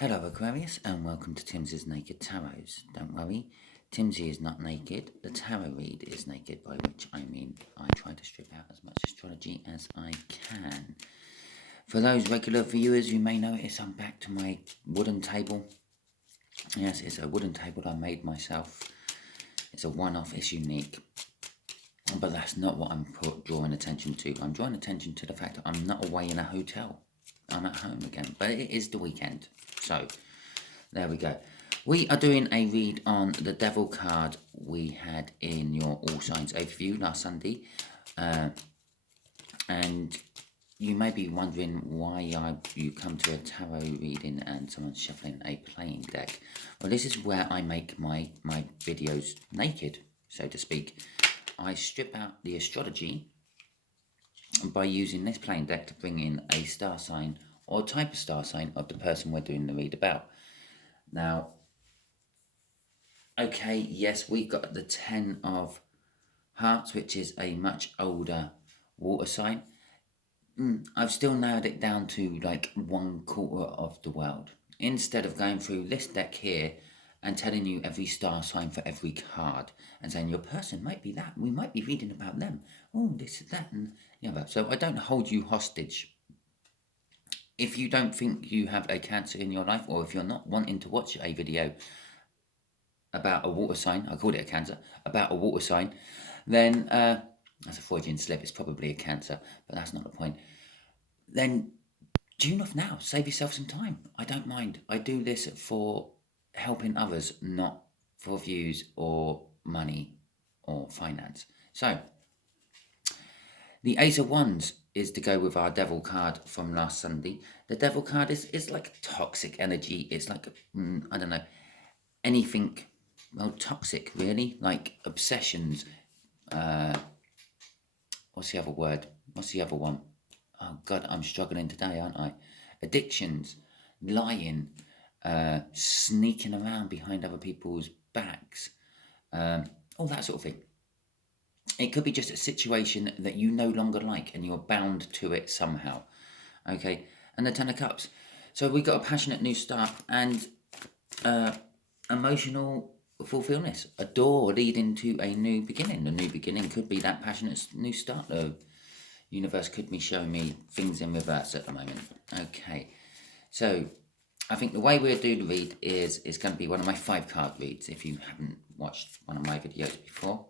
Hello Aquarius and welcome to Timsy's Naked Tarots. Don't worry, Timsy is not naked, the tarot read is naked, by which I mean I try to strip out as much astrology as I can. For those regular viewers, you may notice I'm back to my wooden table. Yes, it's a wooden table I made myself. It's a one-off, it's unique. But that's not what I'm drawing attention to. I'm drawing attention to the fact that I'm not away in a hotel. I'm at home again, but it is the weekend. So, there we go. We are doing a read on the Devil card we had in your All Signs overview last Sunday. And you may be wondering why you come to a tarot reading and someone's shuffling a playing deck. Well, this is where I make my videos naked, so to speak. I strip out the astrology by using this playing deck to bring in a star sign or type of star sign of the person we're doing the read about. Now, okay, yes, we've got the 10 of Hearts, which is a much older water sign. I've still narrowed it down to like 1/4 of the world. Instead of going through this deck here and telling you every star sign for every card and saying your person might be that, we might be reading about them. Oh, this is that and the other. So I don't hold you hostage. If you don't think you have a Cancer in your life, or if you're not wanting to watch a video about a water sign, I called it a Cancer, about a water sign, then that's a Freudian slip, it's probably a Cancer, but that's not the point. Then tune off now, save yourself some time. I don't mind. I do this for helping others, not for views or money or finance. So, the Ace of Wands is to go with our Devil card from last Sunday. The Devil card is like toxic energy. It's like, I don't know, anything, well, toxic, really. Like obsessions. What's the other word? What's the other one? Oh, God, I'm struggling today, aren't I? Addictions, lying, sneaking around behind other people's backs, all that sort of thing. It could be just a situation that you no longer like and you're bound to it somehow. Okay, and the Ten of Cups. So we got a passionate new start and emotional fulfillment. A door leading to a new beginning. The new beginning could be that passionate new start. The universe could be showing me things in reverse at the moment. Okay, so I think the way we'll do the read is going to be one of my 5-card reads. If you haven't watched one of my videos before,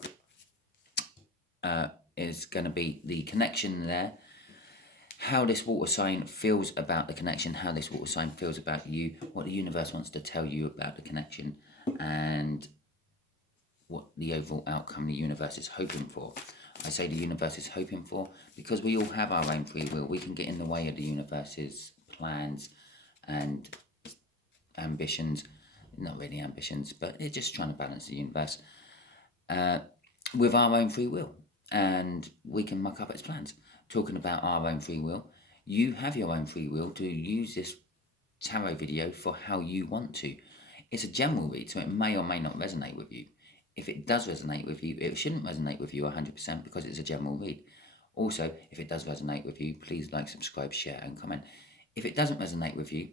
is going to be the connection there, how this water sign feels about the connection, how this water sign feels about you, what the universe wants to tell you about the connection, and what the overall outcome the universe is hoping for. I say the universe is hoping for because we all have our own free will. We can get in the way of the universe's plans and ambitions. Not really ambitions, but it's just trying to balance the universe with our own free will. And we can muck up its plans. Talking about our own free will, you have your own free will to use this tarot video for how you want to. It's a general read, so it may or may not resonate with you. If it does resonate with you, it shouldn't resonate with you 100% because it's a general read. Also, if it does resonate with you, please like, subscribe, share and comment. If it doesn't resonate with you,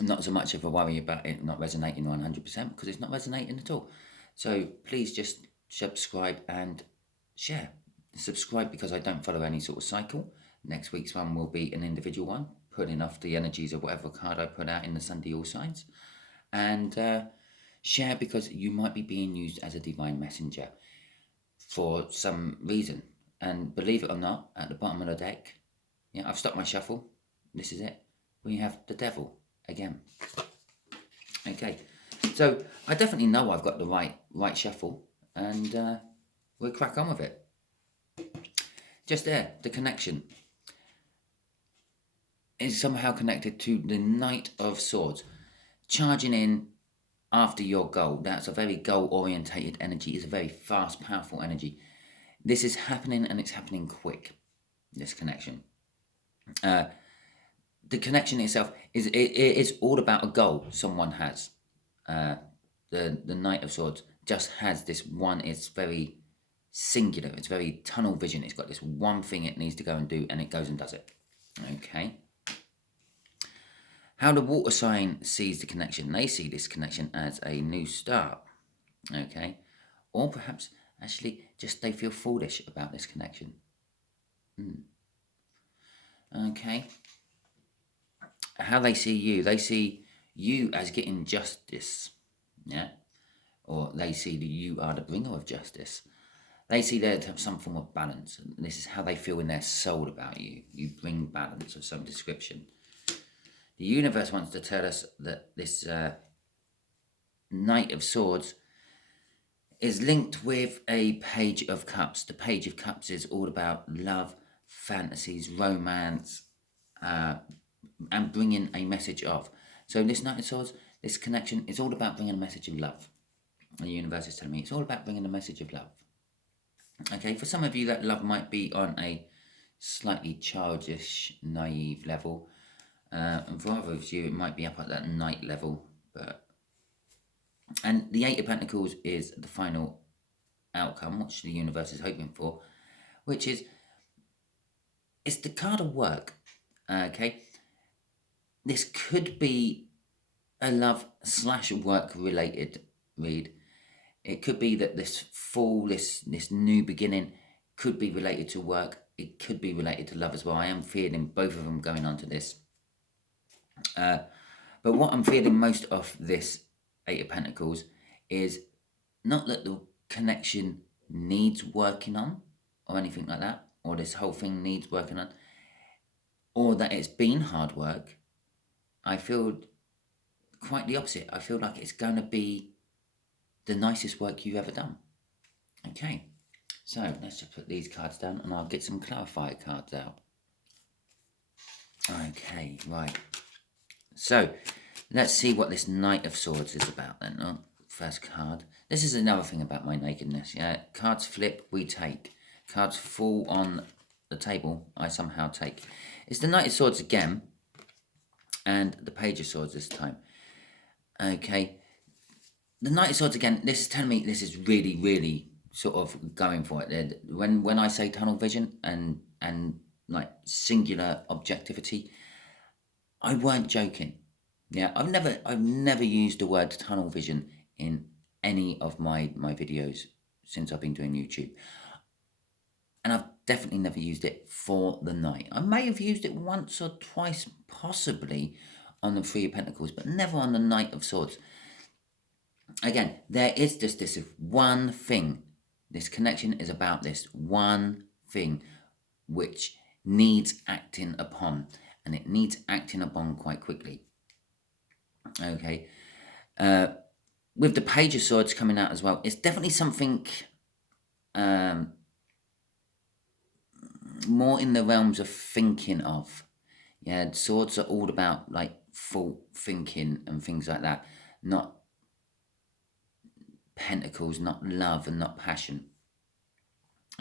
not so much of a worry about it not resonating 100% because it's not resonating at all. So please just subscribe and share. Subscribe because I don't follow any sort of cycle. Next week's one will be an individual one, putting off the energies of whatever card I put out in the Sunday All Signs. And share because you might be being used as a divine messenger for some reason. And believe it or not, at the bottom of the deck, yeah, I've stopped my shuffle. This is it. We have the Devil again. Okay, so I definitely know I've got the right shuffle, and we'll crack on with it. Just there, the connection is somehow connected to the Knight of Swords, charging in after your goal. That's a very goal-orientated energy. It's a very fast, powerful energy. This is happening, and it's happening quick, this connection. The connection itself is all about a goal someone has. The Knight of Swords just has this one. It's very singular. It's very tunnel vision. It's got this one thing it needs to go and do, and it goes and does it. Okay. How the water sign sees the connection. They see this connection as a new start. Okay. Or perhaps actually just they feel foolish about this connection. Okay. How they see you as getting justice. Yeah. Or they see that you are the bringer of justice. They see there to have some form of balance. And this is how they feel in their soul about you. You bring balance of some description. The universe wants to tell us that this Knight of Swords is linked with a Page of Cups. The Page of Cups is all about love, fantasies, romance, and bringing a message of. So this Knight of Swords, this connection is all about bringing a message of love. And the universe is telling me it's all about bringing a message of love. Okay, for some of you that love might be on a slightly childish, naive level. And for others of you, it might be up at that Knight level. And the Eight of Pentacles is the final outcome, which the universe is hoping for, which is, it's the card of work. Okay, this could be a love / work related read. It could be that this fall, this new beginning, could be related to work. It could be related to love as well. I am feeling both of them going on to this. But what I'm feeling most of this Eight of Pentacles is not that the connection needs working on or anything like that, or this whole thing needs working on, or that it's been hard work. I feel quite the opposite. I feel like it's going to be the nicest work you've ever done. Okay, so let's just put these cards down and I'll get some clarifier cards out. Okay, right. So let's see what this Knight of Swords is about then. Oh, first card. This is another thing about my nakedness. Yeah, cards flip, we take. Cards fall on the table, I somehow take. It's the Knight of Swords again, and the Page of Swords this time. Okay, the Knight of Swords again. This is telling me this is really, really sort of going for it. When I say tunnel vision and like singular objectivity, I weren't joking. Yeah, I've never used the word tunnel vision in any of my videos since I've been doing YouTube. And I've definitely never used it for the Knight. I may have used it once or twice, possibly, on the Three of Pentacles, but never on the Knight of Swords. Again, there is just this one thing. This connection is about this one thing which needs acting upon. And it needs acting upon quite quickly. Okay. With the Page of Swords coming out as well, it's definitely something more in the realms of thinking of. Yeah, swords are all about like thought, thinking and things like that. Not pentacles, not love and not passion.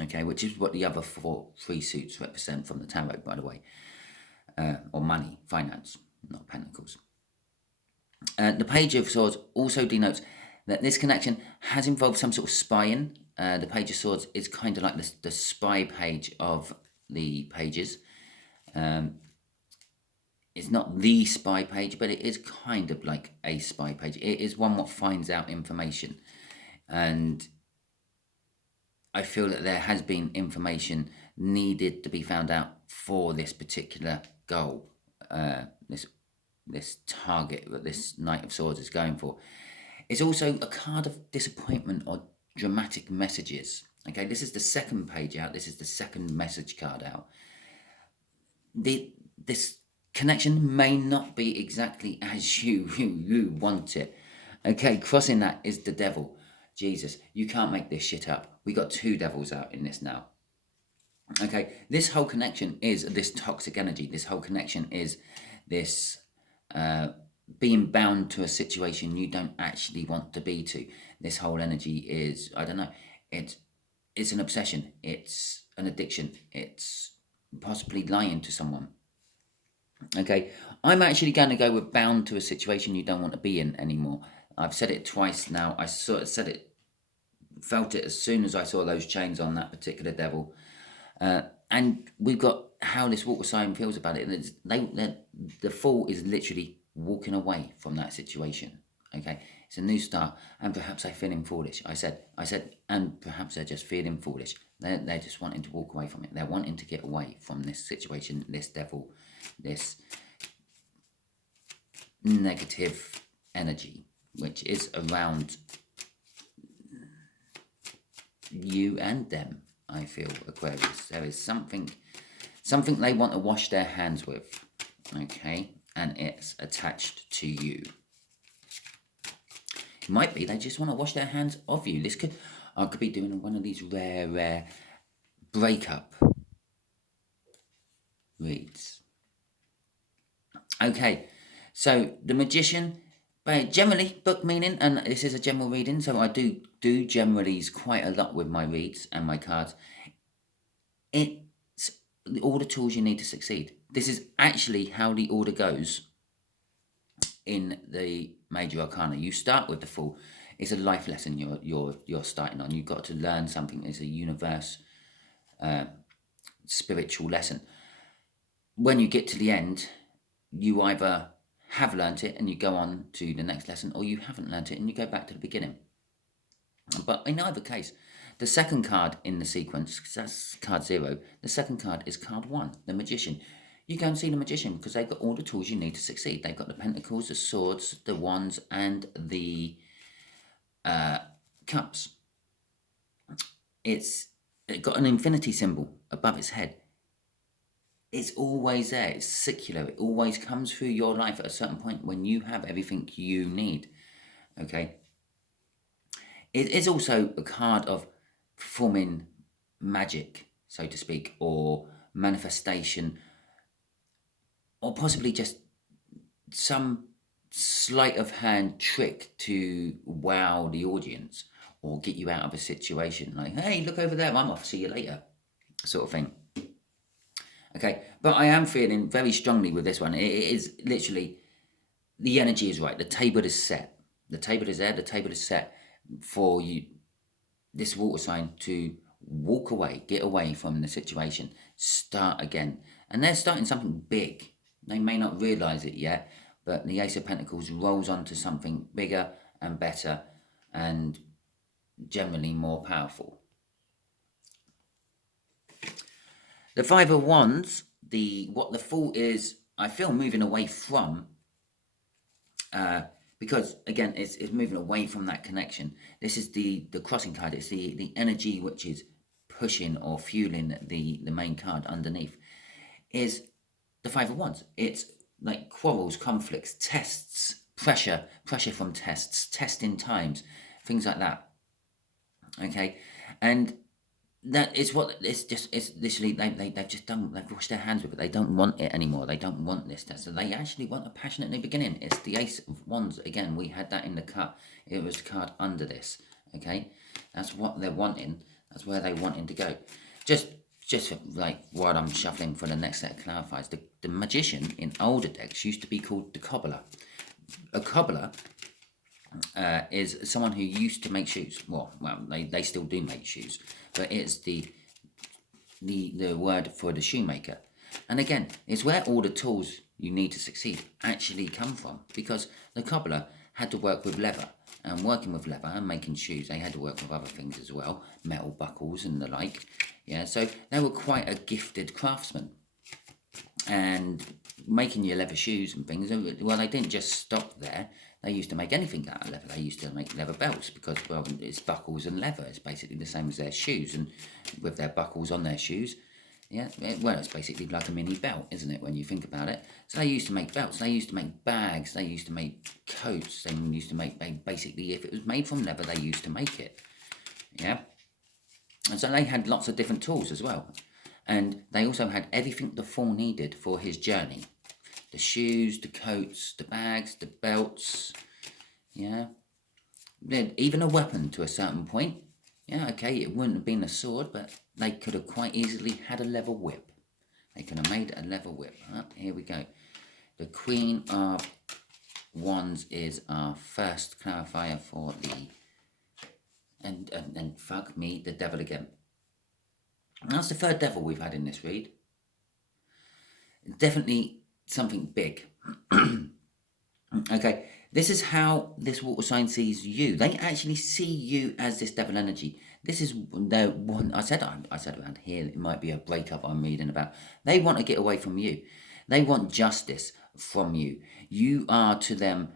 Okay, which is what the other three suits represent from the tarot, by the way. Or money, finance, not pentacles. The Page of Swords also denotes that this connection has involved some sort of spying. The Page of Swords is kind of like the spy page of the pages. It's not the spy page, but it is kind of like a spy page. It is one what finds out information. And I feel that there has been information needed to be found out for this particular goal, this target that this Knight of Swords is going for. It's also a card of disappointment or dramatic messages. Okay, this is the second page out. This is the second message card out. This connection may not be exactly as you want it. Okay, crossing that is the devil. Jesus, you can't make this shit up. We got two devils out in this now. Okay, this whole connection is this toxic energy. This whole connection is this being bound to a situation you don't actually want to be to. This whole energy is, I don't know, it's an obsession. It's an addiction. It's possibly lying to someone. Okay, I'm actually going to go with bound to a situation you don't want to be in anymore. I've said it twice now. I sort of felt it as soon as I saw those chains on that particular devil. And we've got how this water sign feels about it. The Fool is literally walking away from that situation. Okay, it's a new start, and perhaps they're feeling foolish. I said, and perhaps they're just feeling foolish. They're just wanting to walk away from it. They're wanting to get away from this situation, this devil, this negative energy, which is around you and them. I feel, Aquarius, there is something they want to wash their hands with. Okay, and it's attached to you. It might be they just want to wash their hands of you. This could, I could be doing one of these rare breakup reads. Okay, so the Magician, generally book meaning, and this is a general reading, so I do generalies quite a lot with my reads and my cards. It's all the tools you need to succeed. This is actually how the order goes in the major arcana. You start with the Fool. It's a life lesson you're starting on. You've got to learn something. It's a universe spiritual lesson. When you get to the end, you either have learnt it and you go on to the next lesson, or you haven't learnt it and you go back to the beginning. But in either case, the second card in the sequence, because that's card 0, the second card is card 1, the Magician. You go and see the Magician because they've got all the tools you need to succeed. They've got the Pentacles, the Swords, the Wands, and the Cups. It got an infinity symbol above its head. It's always there. It's secular. It always comes through your life at a certain point when you have everything you need. Okay. It is also a card of performing magic, so to speak, or manifestation, or possibly just some sleight of hand trick to wow the audience or get you out of a situation. Like, hey, look over there, I'm off, see you later, sort of thing. Okay, but I am feeling very strongly with this one. It is literally, the energy is right. The table is set. The table is there. The table is set for you, this water sign, to walk away, get away from the situation, start again. And they're starting something big. They may not realise it yet, but the Ace of Pentacles rolls onto something bigger and better and generally more powerful. The Five of Wands, what the Fool is, I feel moving away from, because again, it's moving away from that connection. This is the crossing card. It's the energy which is pushing or fueling the main card underneath, is the Five of Wands. It's like quarrels, conflicts, tests, pressure from tests, testing times, things like that. Okay, and that is what it's literally they've just done. They've washed their hands with it. They don't want it anymore. They don't want this test. So they actually want a passionate new beginning. It's the Ace of Wands again. We had that in the cut. It was the card under this. Okay, that's what they're wanting. That's where they're wanting to go. Just like what I'm shuffling for the next set of clarifiers. The Magician in older decks used to be called the Cobbler. A cobbler is someone who used to make shoes. Well, they still do make shoes, but it's the word for the shoemaker. And again, it's where all the tools you need to succeed actually come from, because the cobbler had to work with leather, and working with leather and making shoes, they had to work with other things as well, metal buckles and the like. Yeah, so they were quite a gifted craftsman. And making your leather shoes and things, well, they didn't just stop there. They used to make anything out of leather. They used to make leather belts because, well, it's buckles and leather. It's basically the same as their shoes, and with their buckles on their shoes. Yeah, well, it's basically like a mini belt, isn't it, when you think about it? So they used to make belts. They used to make bags. They used to make coats. They used to make, basically, if it was made from leather, they used to make it. Yeah? And so they had lots of different tools as well. And they also had everything the Fool needed for his journey. The shoes, the coats, the bags, the belts, yeah. Even a weapon to a certain point. Yeah, okay, it wouldn't have been a sword, but they could have quite easily had a leather whip. They could have made a leather whip. Here we go. The Queen of Wands is our first clarifier for the... And fuck me, the Devil again. And that's the third devil we've had in this read. Definitely something big. Okay, this is how this water sign sees you. They actually see you as this devil energy. This is their one. I said around here it might be a breakup I'm reading about. They want to get away from you. They want justice from you. You are to them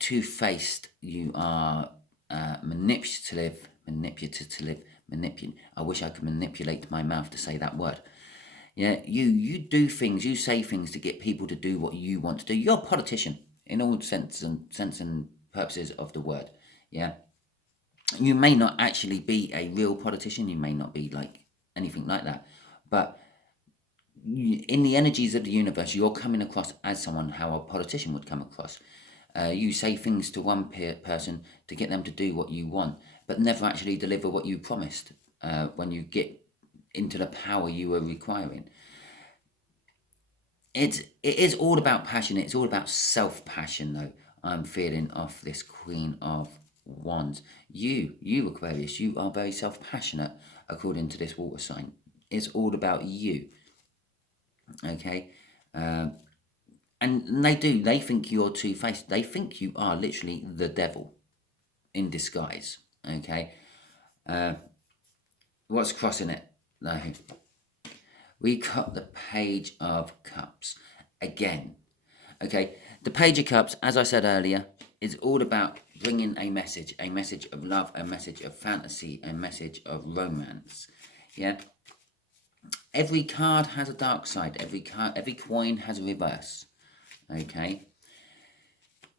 two-faced. You are manipulative. I wish I could manipulate my mouth to say that word. Yeah, you do things, you say things to get people to do what you want to do. You're a politician in all sense and purposes of the word. Yeah, you may not actually be a real politician. You may not be like anything like that, but in the energies of the universe, you're coming across as someone how a politician would come across. You say things to one person to get them to do what you want, but never actually deliver what you promised when you get into the power you were requiring. It is all about passion. It's all about self-passion, though. I'm feeling off this Queen of Wands. You Aquarius, you are very self-passionate, according to this water sign. It's all about you. Okay, and they think you're two-faced. They think you are literally the devil in disguise. Okay, what's crossing it though? We got the Page of Cups again. Okay, the Page of Cups, as I said earlier, is all about bringing a message of love, a message of fantasy, a message of romance. Yeah. Every card has a dark side. Every coin has a reverse. Okay.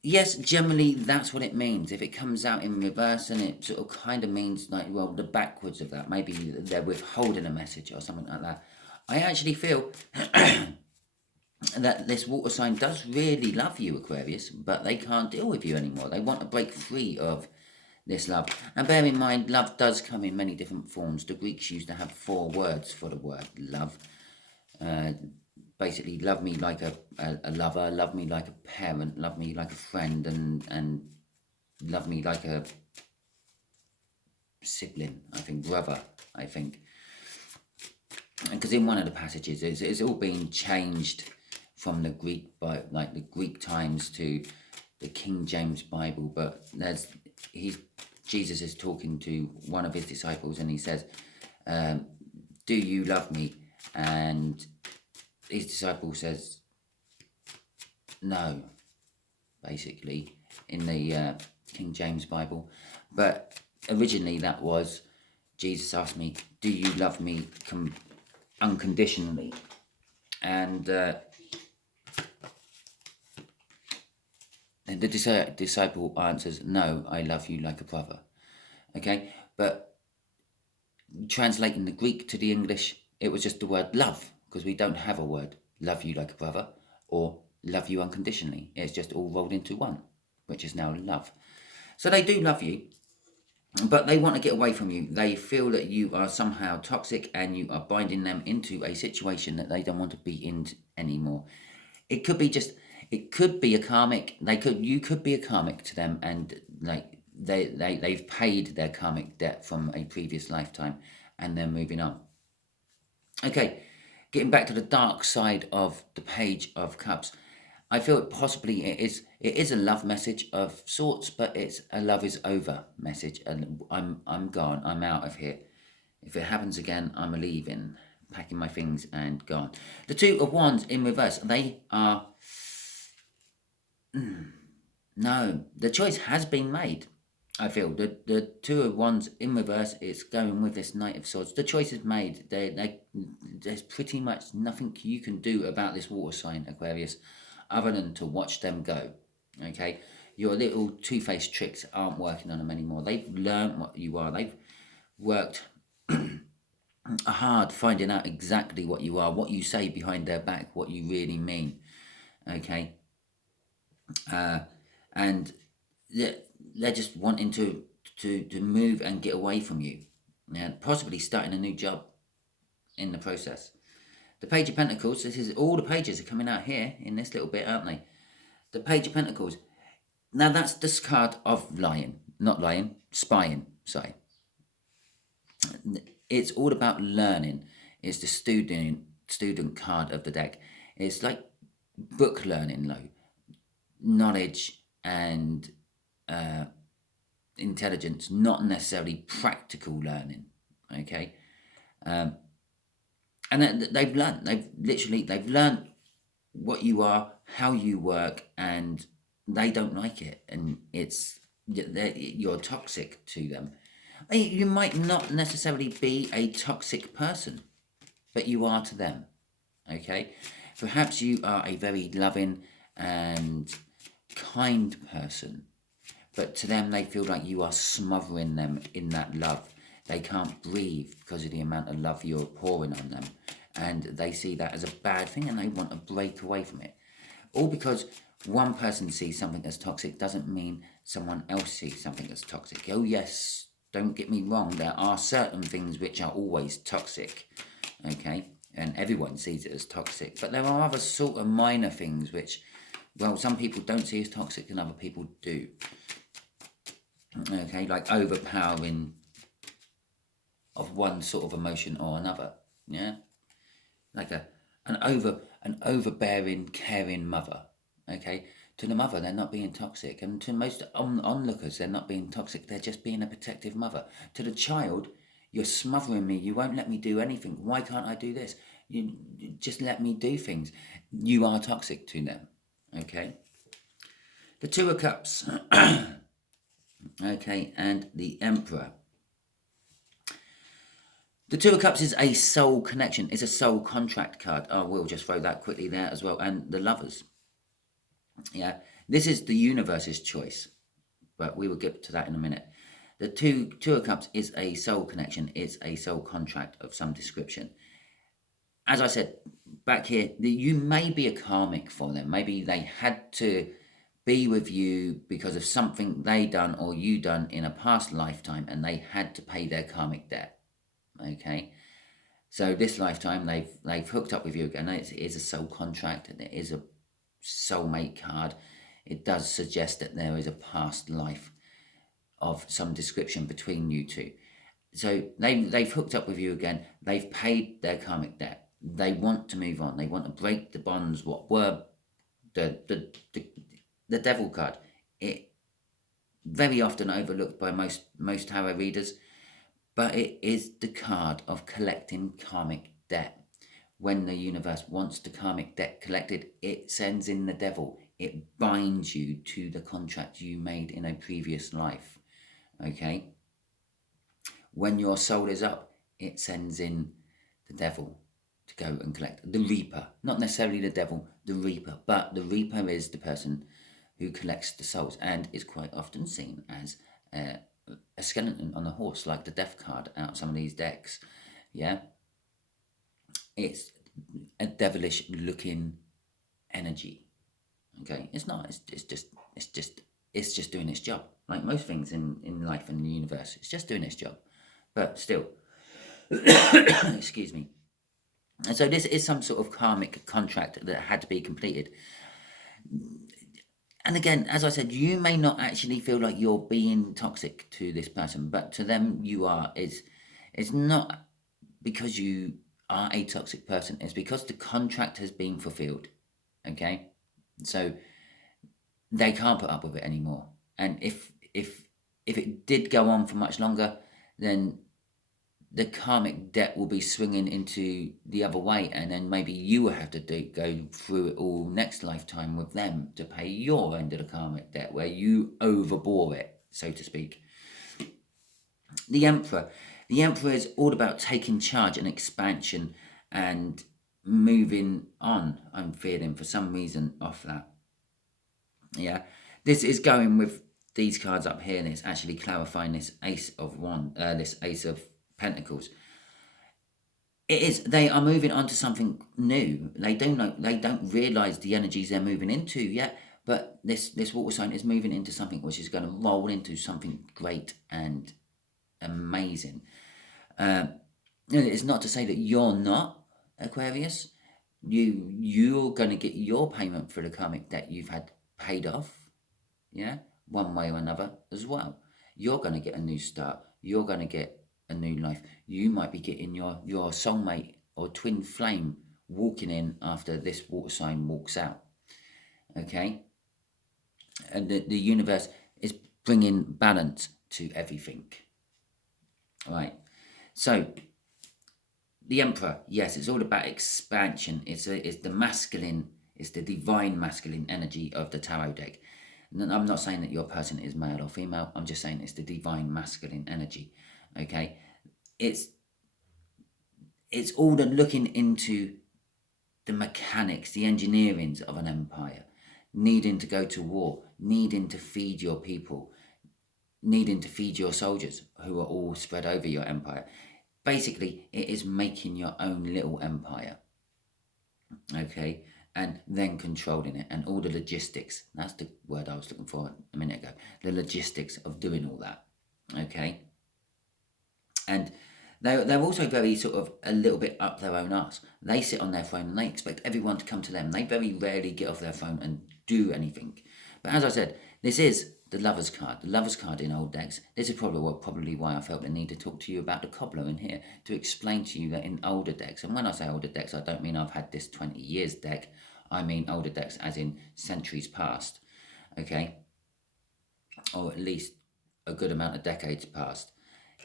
Yes, generally that's what it means. If it comes out in reverse, and it sort of kind of means like, well, the backwards of that. Maybe they're withholding a message or something like that. I actually feel that this water sign does really love you, Aquarius, but they can't deal with you anymore. They want to break free of this love. And bear in mind, love does come in many different forms. The Greeks used to have 4 words for the word love. Basically, love me like a lover, love me like a parent, love me like a friend, and love me like a sibling, I think, brother, I think. Because in one of the passages, it's all been changed from the Greek, like the Greek times to the King James Bible. But Jesus is talking to one of his disciples, and he says, "Do you love me?" And his disciple says, "No," basically, in the King James Bible. But originally that was, Jesus asked me, "Do you love me unconditionally?" And the disciple answers, "No, I love you like a brother." Okay, but translating the Greek to the English, it was just the word love, because we don't have a word love you like a brother or love you unconditionally. It's just all rolled into one, which is now love. So they do love you, but they want to get away from you. They feel that you are somehow toxic and you are binding them into a situation that they don't want to be in anymore. It could be a karmic. You could be a karmic to them, and like they've paid their karmic debt from a previous lifetime, and they're moving on. Okay, getting back to the dark side of the Page of Cups, I feel possibly it is a love message of sorts, but it's a love is over message, and I'm gone. I'm out of here. If it happens again, I'm leaving, packing my things and gone. The Two of Wands in reverse. They are no. The choice has been made. I feel the Two of Wands in reverse is going with this Knight of Swords. The choice is made. There's pretty much nothing you can do about this water sign, Aquarius, other than to watch them go. Okay, your little two-faced tricks aren't working on them anymore. They've learned what you are. They've worked hard finding out exactly what you are, what you say behind their back, what you really mean. Okay, and they're just wanting to move and get away from you, and possibly starting a new job in the process. The Page of Pentacles, this is all the pages are coming out here in this little bit, aren't they? The Page of Pentacles. Now that's this card of spying, sorry. It's all about learning. It's the student card of the deck. It's like book learning, though. Knowledge, and intelligence, not necessarily practical learning. Okay, and they've learned what you are, how you work, and they don't like it, and you're toxic to them. You might not necessarily be a toxic person, but you are to them. Okay, perhaps you are a very loving and kind person, but to them they feel like you are smothering them in that love. They can't breathe because of the amount of love you're pouring on them, and they see that as a bad thing and they want to break away from it. All because one person sees something as toxic doesn't mean someone else sees something as toxic. Oh yes, don't get me wrong, there are certain things which are always toxic, okay, and everyone sees it as toxic, but there are other sort of minor things which, well, some people don't see as toxic and other people do. Okay, like overpowering of one sort of emotion or another. Yeah, like an overbearing, caring mother. Okay, to the mother they're not being toxic, and to most onlookers they're not being toxic. They're just being a protective mother. To the child, you're smothering me. You won't let me do anything. Why can't I do this? You just let me do things. You are toxic to them. Okay. The Two of Cups. Okay, and the Emperor. The Two of Cups is a soul connection. It's a soul contract card. Oh, we'll just throw that quickly there as well. And the Lovers. Yeah, this is the universe's choice, but we will get to that in a minute. The two of Cups is a soul connection. It's a soul contract of some description. As I said back here, you may be a karmic for them. Maybe they had to be with you because of something they done or you done in a past lifetime, and they had to pay their karmic debt. Okay, so this lifetime they've hooked up with you again. It is a soul contract, and it is a soulmate card. It does suggest that there is a past life of some description between you two. So they've hooked up with you again. They've paid their karmic debt. They want to move on. They want to break the bonds. What were the Devil card? It very often overlooked by most tarot readers, but it is the card of collecting karmic debt. When the universe wants the karmic debt collected, it sends in the Devil. It binds you to the contract you made in a previous life. Okay? When your soul is up, it sends in the Devil to go and collect. The Reaper. Not necessarily the Devil, the Reaper. But the Reaper is the person who collects the souls and is quite often seen as a skeleton on a horse, like the Death card out some of these decks. Yeah? It's a devilish looking energy. Okay? It's not. It's just doing its job. Like most things in life and the universe. It's just doing its job. But still, excuse me. And so this is some sort of karmic contract that had to be completed. And again, as I said, you may not actually feel like you're being toxic to this person, but to them you are. It's not because you are a toxic person. It's because the contract has been fulfilled. Okay? So they can't put up with it anymore. And if it did go on for much longer, then the karmic debt will be swinging into the other way, and then maybe you will have to go through it all next lifetime with them to pay your end of the karmic debt, where you overbore it, so to speak. The Emperor. The Emperor is all about taking charge and expansion and moving on, I'm feeling, for some reason, off that. Yeah. This is going with these cards up here, and it's actually clarifying this Ace of Pentacles. It is. They are moving on to something new. They don't realize the energies they're moving into yet. But this water sign is moving into something which is going to roll into something great and amazing. It's not to say that you're not, Aquarius. You're going to get your payment for the karmic debt you've had paid off. Yeah, one way or another as well. You're going to get a new start. You're going to get a new life. You might be getting your soulmate or twin flame walking in after this water sign walks out. Okay? and the universe is bringing balance to everything. Right. So the Emperor, yes, it's all about expansion. It's the masculine, it's the divine masculine energy of the tarot deck. And I'm not saying that your person is male or female. I'm just saying it's the divine masculine energy. Okay, it's all the looking into the mechanics, the engineerings of an empire, needing to go to war, needing to feed your people, needing to feed your soldiers who are all spread over your empire. Basically, it is making your own little empire, okay, and then controlling it, and all the logistics. That's the word I was looking for a minute ago. The logistics of doing all that, okay. And they're also very sort of a little bit up their own arse. They sit on their throne and they expect everyone to come to them. They very rarely get off their throne and do anything. But as I said, this is the Lover's card. The Lover's card in old decks. This is probably why I felt the need to talk to you about the Cobbler in here, to explain to you that in older decks, and when I say older decks, I don't mean I've had this 20 years deck. I mean older decks as in centuries past, okay? Or at least a good amount of decades past.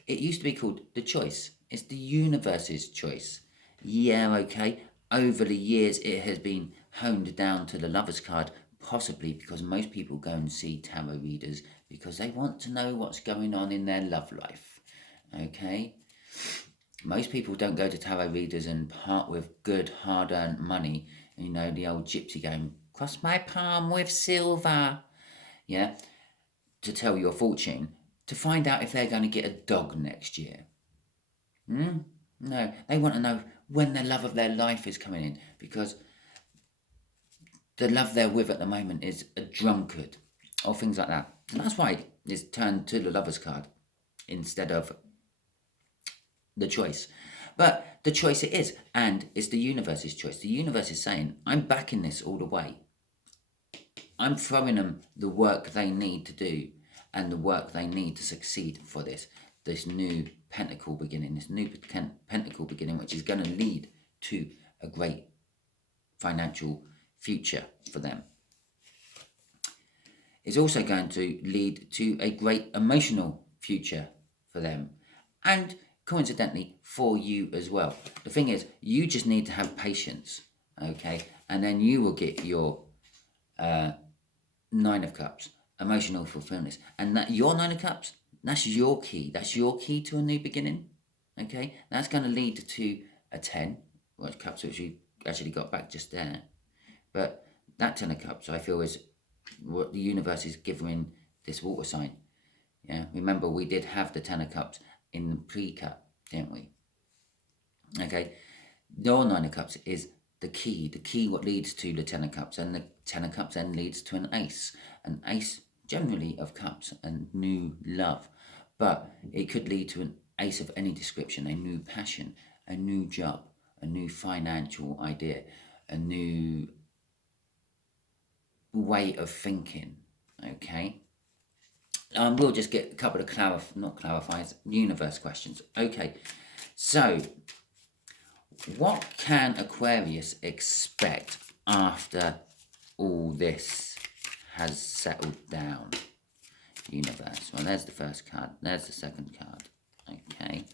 It used to be called the choice. It's the universe's choice. Yeah, okay. Over the years, it has been honed down to the Lover's card, possibly because most people go and see tarot readers because they want to know what's going on in their love life. Okay? Most people don't go to tarot readers and part with good, hard-earned money. You know, the old gypsy going, cross my palm with silver. Yeah? To tell your fortune, to find out if they're going to get a dog next year. No, they want to know when the love of their life is coming in, because the love they're with at the moment is a drunkard or things like that. And that's why it's turned to the Lover's card instead of the choice. But the choice it is, and it's the universe's choice. The universe is saying, I'm backing this all the way. I'm throwing them the work they need to do and the work they need to succeed for this new pentacle beginning, which is going to lead to a great financial future for them. It's also going to lead to a great emotional future for them, and coincidentally for you as well. The thing is, you just need to have patience, okay, and then you will get your Nine of Cups, emotional fulfillment, and that your Nine of Cups, that's your key. That's your key to a new beginning. Okay, that's going to lead to a 10, which Cups which you actually got back just there. But that 10 of Cups, I feel, is what the universe is giving this water sign. Yeah, remember we did have the 10 of Cups in the pre-cut, didn't we? Okay, your Nine of Cups is the key what leads to the 10 of Cups, and the 10 of Cups then leads to an ace generally of cups and new love, but it could lead to an ace of any description, a new passion, a new job, a new financial idea, a new way of thinking, okay? We'll just get a couple of universe questions. Okay, so what can Aquarius expect after all this has settled down? Universe. Well, there's the first card. There's the second card. Okay.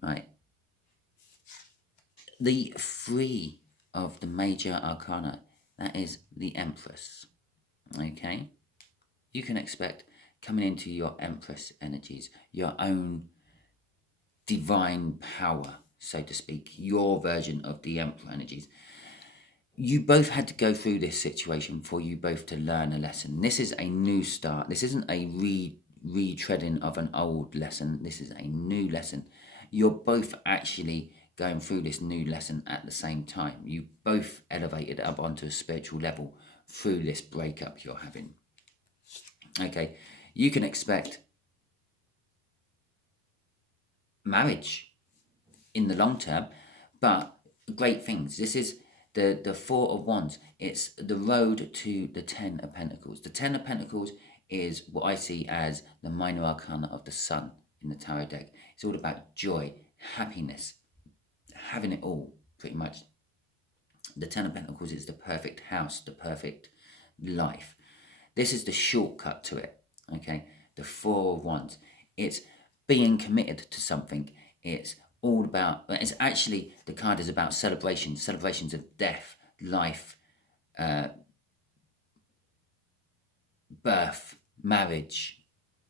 Right. The 3 of the major arcana, that is the Empress. Okay. You can expect coming into your Empress energies, your own divine power, so to speak, your version of the Emperor energies. You both had to go through this situation for you both to learn a lesson. This is a new start. This isn't a retreading of an old lesson. This is a new lesson. You're both actually going through this new lesson at the same time. You both elevated up onto a spiritual level through this breakup you're having. Okay, you can expect marriage in the long term, but great things. This is the 4 of Wands. It's the road to the 10 of Pentacles. The 10 of Pentacles is what I see as the minor arcana of the Sun in the tarot deck. It's all about joy, happiness, having it all, pretty much. The Ten of Pentacles is the perfect house, the perfect life. This is the shortcut to it, okay? The Four of Wands. It's being committed to something. It's all about, it's actually, the card is about celebrations, celebrations of death, life, birth, marriage,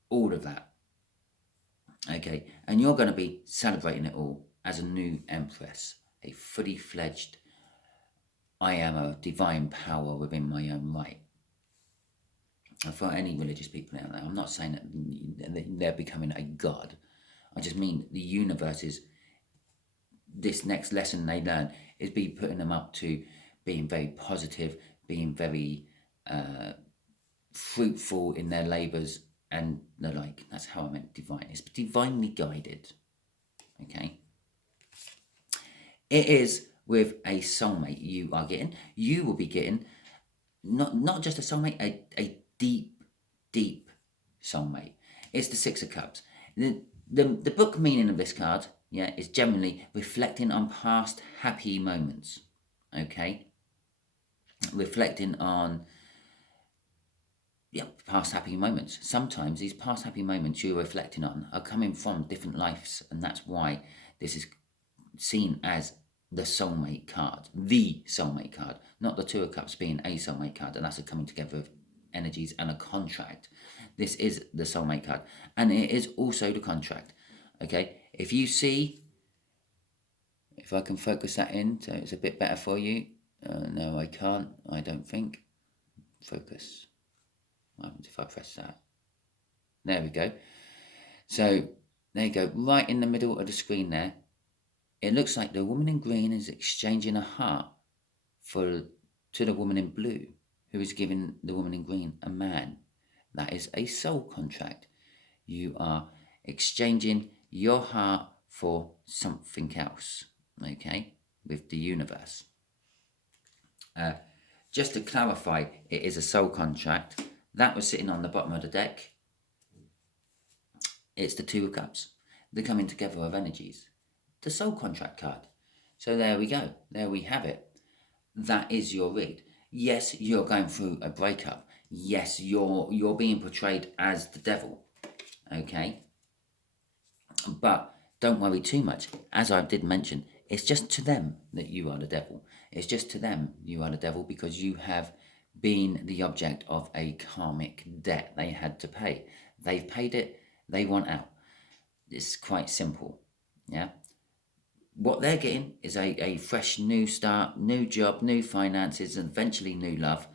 all of that, okay? And you're going to be celebrating it all as a new Empress, a fully fledged, I am a divine power within my own right. For any religious people out there, I'm not saying that they're becoming a god. I just mean the universe is, this next lesson they learn is be putting them up to being very positive, being very fruitful in their labours, and the like. That's how I meant divine. It's divinely guided, okay? It is with a soulmate you are getting. You will be getting not just a soulmate, a deep soulmate. It's the Six of Cups. The book meaning of this card, yeah, is generally reflecting on past happy moments, okay? Reflecting on, yeah, past happy moments. Sometimes these past happy moments you're reflecting on are coming from different lives, and that's why this is seen as the soulmate card, not the Two of Cups being a soulmate card, and that's a coming together of energies and a contract. This is the soulmate card, and it is also the contract, okay? If you see, if I can focus that in so it's a bit better for you. No, I can't, I don't think. Focus. What happens if I press that? There we go. So there you go, right in the middle of the screen there. It looks like the woman in green is exchanging a heart to the woman in blue, who is giving the woman in green a man. That is a soul contract. You are exchanging your heart for something else, okay, with the universe. Just to clarify, it is a soul contract. That was sitting on the bottom of the deck. It's the Two of Cups. The coming together of energies. The soul contract card. So there we go. There we have it. That is your read. Yes, you're going through a breakup. Yes, you're being portrayed as the devil. Okay? But don't worry too much. As I did mention, it's just to them that you are the devil. It's just to them you are the devil because you have been the object of a karmic debt they had to pay. They've paid it. They want out. It's quite simple. Yeah? What they're getting is a fresh new start, new job, new finances, and eventually new love.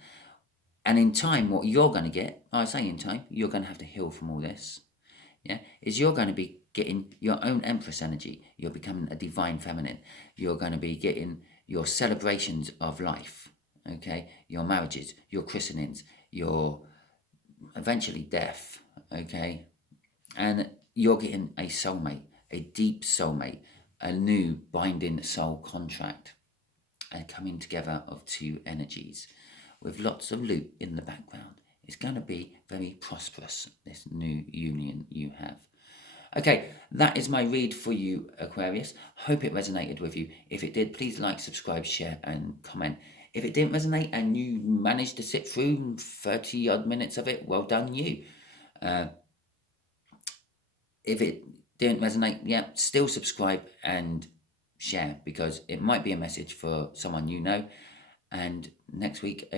And in time, what you're going to get, I say in time, you're going to have to heal from all this, yeah, is you're going to be getting your own Empress energy. You're becoming a divine feminine. You're going to be getting your celebrations of life, okay, your marriages, your christenings, your eventually death, okay, and you're getting a soulmate, a deep soulmate, a new binding soul contract, a coming together of two energies with lots of loot in the background. It's going to be very prosperous, this new union you have. Okay, that is my read for you, Aquarius. Hope it resonated with you. If it did, please like, subscribe, share, and comment. If it didn't resonate and you managed to sit through 30 odd minutes of it, well done you. If it didn't resonate, yeah, still subscribe and share because it might be a message for someone you know. And next week,